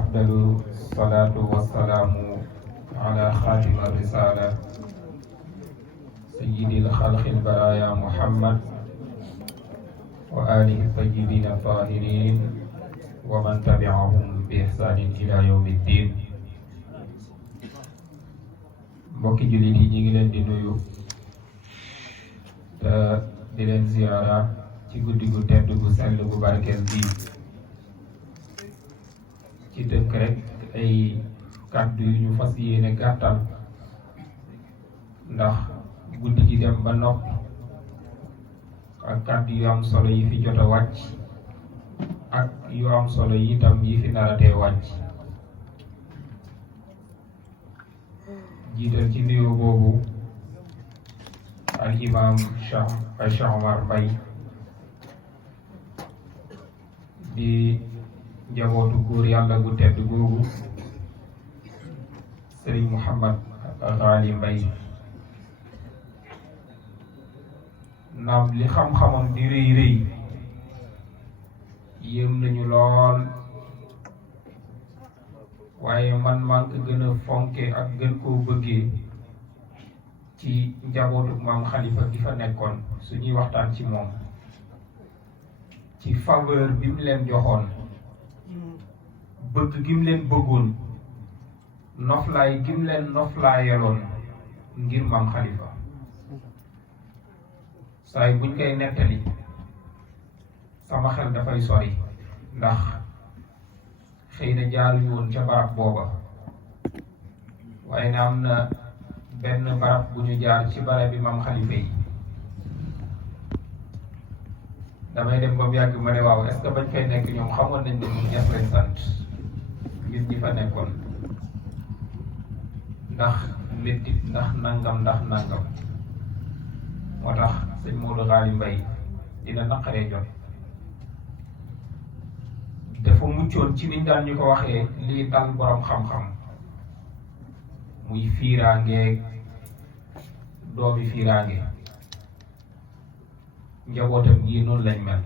أفضل الصلاة والسلام على خاتم الرسالة سيد الخلق البرايا محمد وآله الطيبين الطاهرين ومن تبعهم بإحسان إلى يوم الدين. mbokki jullit yi ñi ngi leen di nuyu te di leen ziyaara ci guddi gu tedd gu sell gu barkeel bii. ci dëkk rek ay kàddu yu ñu fas yéene gàttal ndax guddi gi dem ba noppi ak kàddu yu am solo yi fi jot a wàcc ak yu am solo yi itam yi fi naratee wàcc. jiital ci nuyoo boobu al imam Cheikh Omar Mbaye di njabootu góor yàlla gu tedd googu Serigne Mouhamad Ghali Mbaye naam li xam-xamam di rëy rëy yéem nañu lool waaye man maa ngi ko gën a fonke ak gën koo bëggee ci njabootu maam Khalifa gi fa nekkoon suñuy waxtaan ci moom ci faveur bi mu leen joxoon bëgg gi mu leen bëggoon noflaay gi mu leen noflaayaloon ngir maam Khalifa saa yi buñ koy nettali sama xel dafay sori ndax xëy na jaaruñu woon ca barab booba waaye na am na benn barab bu ñu jaar ci barab bi maam Khalifa yi damay dem ba mu yàgg ma ne waaw est-ce que bañ fay nekk ñoom xamoon nañ ne ñu ñes lañ sant ngir ñi fa nekkoon ndax métti ndax nangam moo tax sëñ Modou Ghali Mbaye dina naqaree jot dafa muccoon ci niñ daan ñu ko waxee lii dal borom xam-xam muy fiiraangeeg doomi fiiraange njabootam gi noonu lañ mel.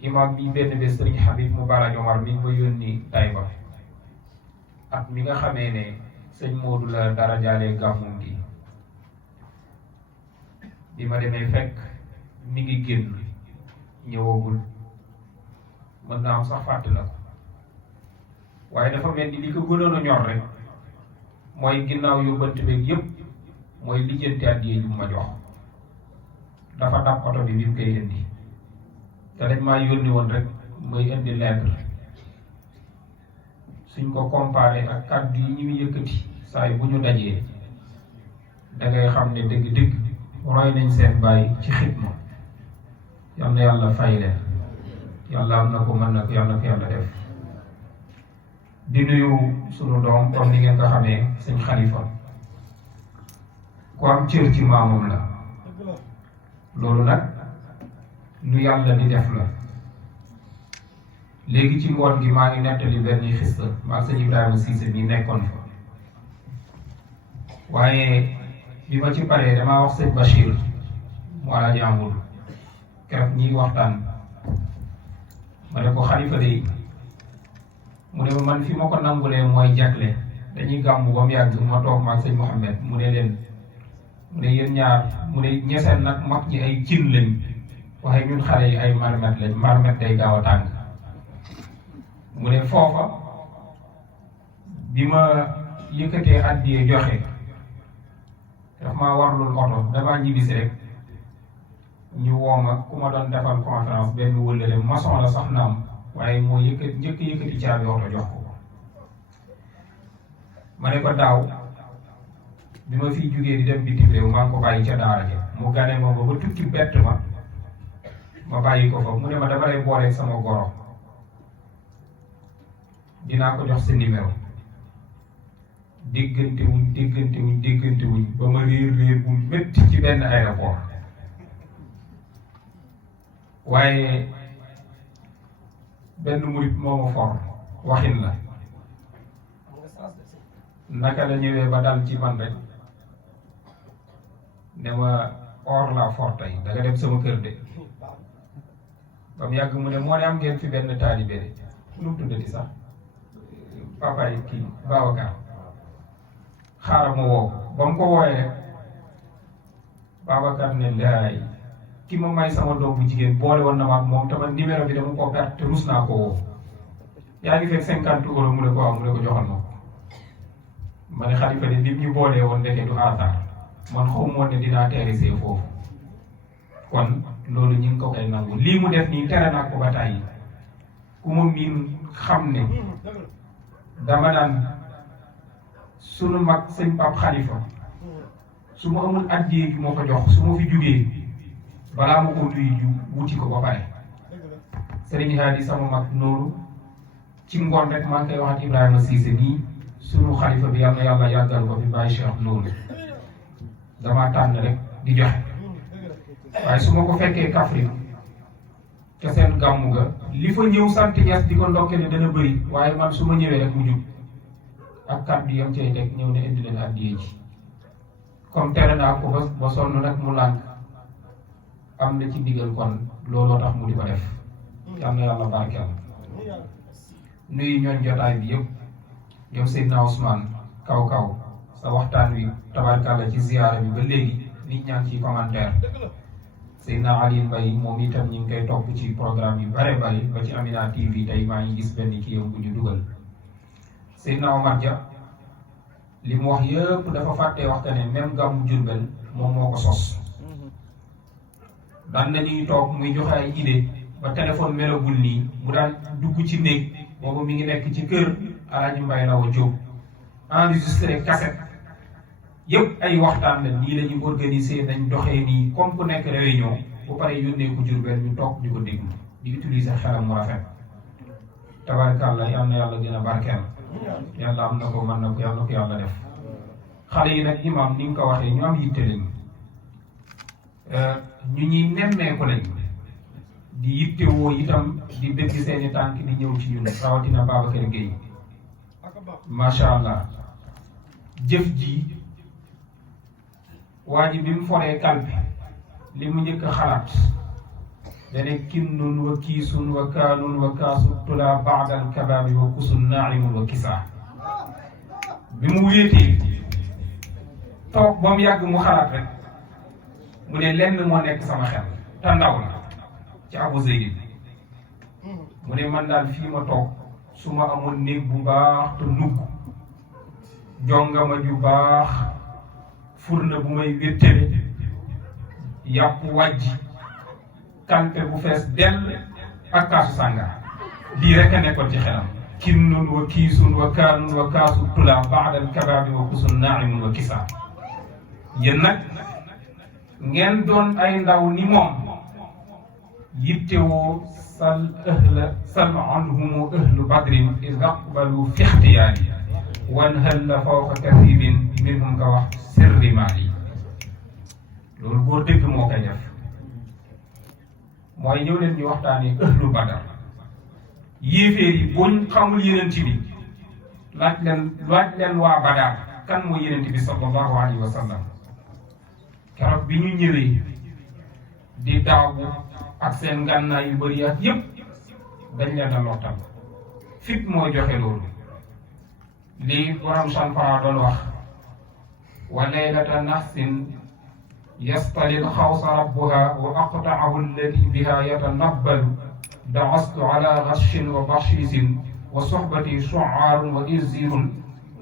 imam bi benn bés sëriñ Habib Moubarak Omar mi ngi ko yónni Taïba ak mi nga xamee ne sëñ Modou la dara jaalee gàmmum gi bi ma demee fekk mi ngi génn ñëwagul mën naa am sax fàtte na ko waaye dafa mel ni li ko gënoon a ñor rek mooy ginnaaw yóbbante beeg yëpp mooy lijjanti àddiyee ju ma jox dafa dab oto bi mu koy indi te dañ maa yónni woon rek mooy indi lettre suñ ko comparé ak kàddu yi ñu yëkkati saa yi bu ñu dajee da ngay xam ne dëgg-dëgg roy nañ seen bàyyi ci xidma. yal na yàlla fay leen yàlla am na ko mën na ko yàlla def. di nuyu sunu doom comme ni ngeen ko xamee sëñ Khalifa ku am cër ci maamam la loolu nag lu yàlla di def la. léegi ci ngoon gi maa ngi nettali benn xista maa sëñ Ibrahima Cissé mi nekkoon fa waaye bi ma ci paree damaa wax sëñ Bachir mu Alaaji Amul keroog ñi waxtaan ma ne ko Khalifa de mu ne man fi ma ko nangulee mooy jagle dañuy gàmmu ba mu yàgg ma toog ma ak sëñ Mouhamed mu ne leen mu ne yéen ñaar mu ne ñeseen nag mag ñi ay cin lañ waaye ñun xale yi ay marmet lañ marmet day gaaw a tàng. mu ne foofa bi ma yëkkatee addiyee joxe daf maa warlul oto damaa ñibbisi rek ñu wooma ku ma doon defal conférence benn wëllële maçon la sax naam waaye moo njëkk yëkkati caabi oto jox ko. ma ne ko daaw bi ma fiy jugee di dem bitim réew maa ngi ko bàyyi ca daara ja mu gane ma ba tukki bett ma bàyyi ko fa mu ne ma dama lay booleeg sama goro dinaa ko jox sa numéro déggante wuñ ba ma réer bu métti ci benn aéroport waaye benn murit moo ma for waxin la naka la ñëwee ba dal ci man rek ne ma or la for tey da nga dem sama kër de ba mu yàgg mu ne moo ne am ngeen fi benn taalibe de nu mu tuddati sax papa yi kii Babacar xaaral ma woo ba mu ko wooyee rek Babacar ne laay ki ma may sama doom bu jigéen boole woon na ma ak moom tamit numéro bi dama koo perte te rus naa ko woo yaa ngi fekk 50 € mu ne ko waaw mu ne ko joxal ma ko ma ne Xalifa de lim ñu boolee woon ndeke du hasard man xaw ma woon ne dinaa teerisee foofu kon loolu ñu ngi ko koy nangu lii mu def nii tere naa ko ba tàyyi ku ma miin xam ne dama naan sunu mag sëñ Pape Khalifa su ma amul addiyee gi moo ko jox su ma fi jugee balaa ma ko nuyu ju wuti ko ba pare Serigne Hadi sama mag noonu ci ngoon rek maa ngi koy waxat Ibrahima Cissé nii sunu xalifa bi yàlla yàlla yàggal ko fi bàyyi Cheikh noonu damaa tànn rek di joxe waaye su ma ko fekkee Kaffrine ca seen gàmmu ga li fa ñëw sant Ñas di ko ndokkele dana bëri waaye man su ma ñëwee rek mu jub ak kàddu yam cay teg ñëw ne indi leen addiyee ji comme tere naa ko ba sonn nag mu lànk am na ci ndigal kon looloo tax mu di ko def yal na yàlla barkeel nuyu ñooñ jotaay bi yëpp ñoom Seydina Ousmane kaw sa waxtaan wi tabarkàlla ci ziyaara bi ba léegi nit ñaa ngi ciy commentaire Seydina Ali Mbaye moom itam ñu ngi koy topp ci programme yu bare bari ba ci Amina TV tey maa ngi gis benn kii yam bu ñu dugal Seydina Omar Dia li mu wax yëpp dafa fàttee wax que ne même gàmmu Jurbel moom moo ko sos daan nañuy toog muy joxe ay idée ba téléphone melagul nii mu daan dugg ci néeg boobu mi ngi nekk ci kër Alaaji Mbay Lawa Jóob enregistré cassette yëpp ay waxtaan la nii la ñu organiser nañ doxee nii comme ku nekk réunion bu pare yónnee ko Jurbel ñu toog di ko déglu di utiliser xelam mu rafet tabarkàlla yal na yàlla gën a barkeel yàlla am na ko mën na ko yàlla ko yàlla def xale yi nag imam ni nga ko waxee ñu am yitte lañ ñu ñuy nemmeeku lañ di yittewoo itam di dëgg seeni tànk di ñëw ci ñun rawatina Babacar Gueye macha allah jëf ji waa ji bi mu foree kalbi li mu njëkk a xalaat dane kinnun wa kiisun wa kaanun wa kaasu tula baadal kabaabi wa kusun naaimun wa kisaa bi mu wéetee toog ba mu yàgg mu xalaat rek mu ne lenn moo nekk sama xel te ndaw la ci Abu Zeydin mu ne man daal fii ma toog su ma amul néeg bu baax te nugg jongama ju baax furna bu may wéttale yàpp wàjji kalpe bu fees dell ak kaasu sàngara lii rek a nekkoon ci xelam kinnun wa kiisun wa kaanun wa kaasu tula baadal kabaabi wa kusun naaimun wa kisaa yéen nag ngeen doon ay ndaw ni moom yittewoo sal anhumu ahlu badrin id aqbalu fi ixtiyaari wan halla fawqa kasibin minhum ka wax sirri maali loolu góor dëgg moo koy def mooy ñëw leen ñu waxtaanee ahlu badar yéeféer yi buñ xamul yeneen ci bi laaj leen waa badar kan mooy yeneen bi sallallahu alayhi wa sallam keroog bi ñu ñëwee di daagu ak seen ngànnaay yu bëri ak yépp dañ leen a lottal fit mooy joxe loolu lii borom Sanfara doon wax wa laylata nahsin yastalil xawsa rabbuha wa aqtaahu alladi biha yatanabbalu daastu ala ghashin wa bashisin wa sohbati shuaarun wa irzirun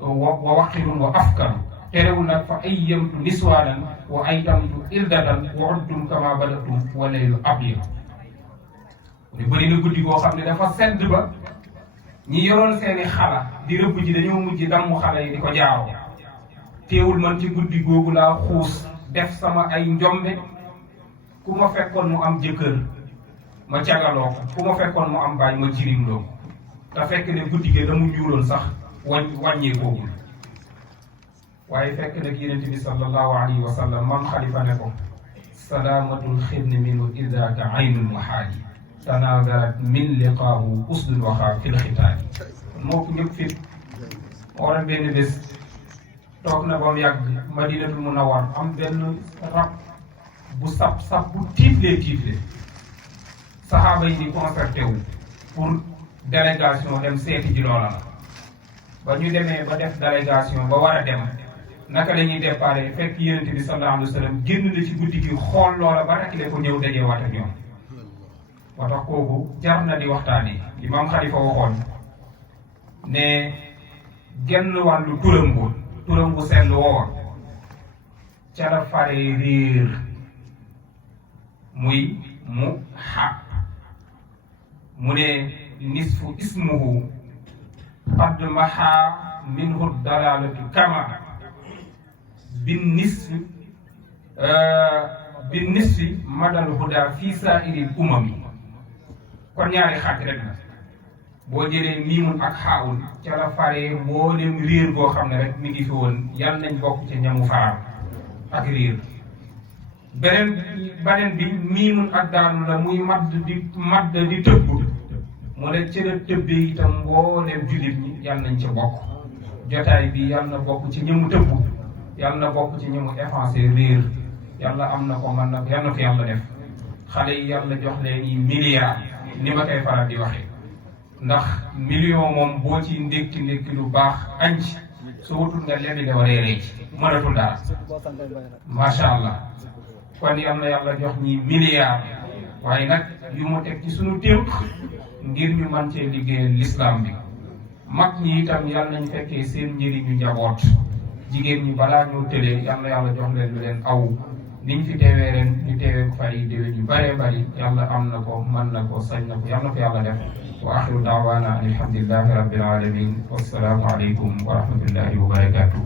wa waqirun wa afkaru terewul nag fa ayyamtu niswanan wa aytamtu irdatan wa uddum kama badatum wa laylu abyad ne bëri na guddi goo xam ne dafa sedd ba ñi yoroon seeni xala di rëbb ji dañoo mujj damm xale yi di ko jaaroo teewul man ci guddi googu laa xuus def sama ay njombe ku ma fekkoon mu am jëkkër ma cagaloo ko ku ma fekkoon mu am baay ma jirim loo te fekk ne guddi gi damu ñuuloon sax wàññee boogul waaye fekk nag yenente bi sallallahu alayhi wa sallam man xalifa ne ko salaamatul xidni minu idraka aynul muhaali tanadarat min liqaahu usdul waxaa fil xitaani moo ko ñëpp fit moo waral benn bés toog na ba mu yàgg madinatul munawwar am benn rab bu sab bu tiiflee saxaaba yi di concerté wu pour délégation dem seeti ji loola la ba ñu demee ba def délégation ba war a dem naka la ñuy déparé fekk yonent bi sallallahu alayhi wa sallam génn na ci guddi gi xool loola ba rakkile ko ñëw dajee waat ak ñoom moo tax kooku jar na di waxtaanee li maam Xalifa waxoon ne genn wàllu turam bu sell woowa ca la fare réer muy mu xa mu ne nisfu ismuhu qad maha minhu dalalatu kama bin nisfi madal huda fi saa'iril umami kon ñaari xaaj rek la boo jëlee miimun ak xaawun ca la faree mboolem réer goo xam ne rek mi ngi fi woon yal nañ bokk ca ñamu faral ak réer beneen bi miimun ak daanu la muy madd di tëbb mu ne ca la tëbbee itam mboolem jullit ñi yal nañ ca bokk jotaay bi yal na bokk ci ñamu tëbb yal na bokk ci ñamu effacé réer yàlla am na ko mën na ko yal na ko yàlla def xale yi yàlla jox leen yi milliards ni ma koy faral di waxee ndax million moom boo ci ndékki lu baax añ ci su wutul nga lebi dafa reeree ci mënatul dara macha allah kon yal na yàlla jox ñi milliards waaye nag yu mu teg ci suñu témp ngir ñu mën cee liggéeyal l'islam bi mag ñi itam yal nañ fekkee seen njëriñu njaboot jigéen ñi balaa ñoo tëlee yal na yàlla jox leen lu leen aw niñ fi teewee ren ñu teewee ko fay déwén yu bëree bëri yàlla am na ko mën na ko sañ na ko yal na ko yàlla def wa axiru daawaana an alhamdulillahi rabbil alamin wassalaamu aleykum wa rahmatullahi wa barakatuh